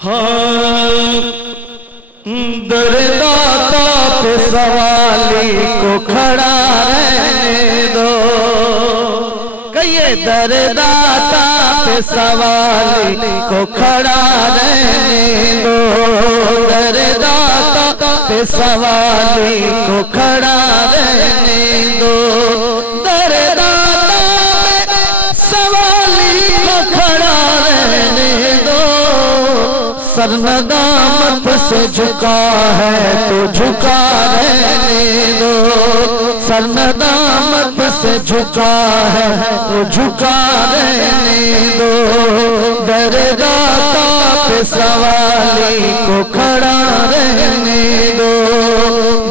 हाँ दरदाता पे सवाली को खड़ा रहने दो, कहिए दरदाता पे सवाली को खड़ा रहने दो, दरदाता पे सवाली को खड़ा रहने दो, दरदाता पे सवाली को खड़ा रहने दो। सर नदामत से झुका है तो झुका रहने दो, सर नदामत से झुका है तो झुका रहने दो, दरदाता पे सवाली को खड़ा रहने दो,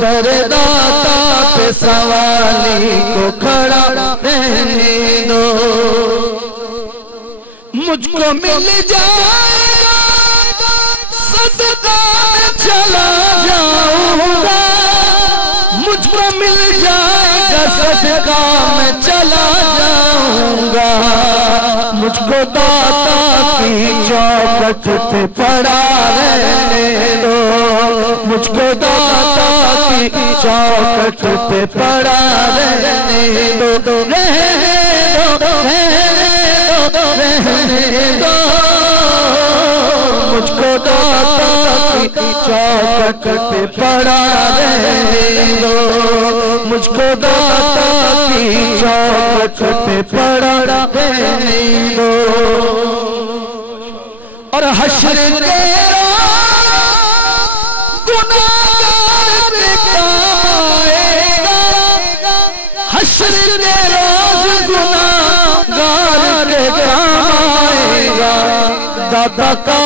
दरदाता पे सवाली को खड़ा रहने दो। मुझको मिल जाएगा सदका चला जाऊंगा, मुझको मिल जाएगा सदका में चला जाऊंगा, मुझको दाता की चौखट पे पड़ा रहने दो, मुझको दाता की चौखट पे पड़ा रहने दो, रहने दो, रहने दो, रहने दो, मुझको दाता की चौखट पे पड़ा रहने दो, मुझको दाता की चौखट पे पड़ा रहने दो। और हश्र के गुनाहगार पे काम आएगा, हश्र के रोज गुनाहगार के काम आएगा, दाता का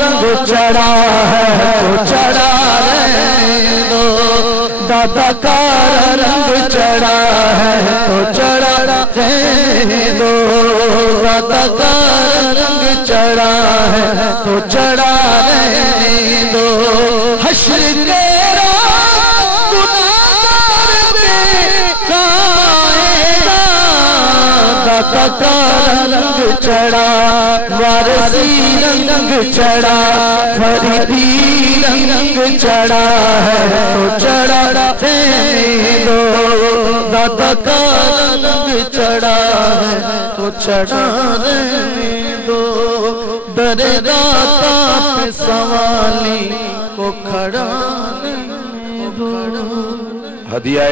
रंग चढ़ा है तो चढ़ा रहने दो, दाता का रंग चढ़ा है तो चढ़ा रहने दो, दाता का रंग चढ़ा है तो चढ़ा रहने दो। हश्र के गुनाहगार पे आएगा, दाता का रंग चढ़ा, वारसी रंग चढ़ा, फरीदी रंग चढ़ा है तो चढ़ा रहने दो, दाता का रंग चढ़ा है तो चढ़ा रहने दो, दरदाता पे सवाली को खड़ा रहने दो। हदिया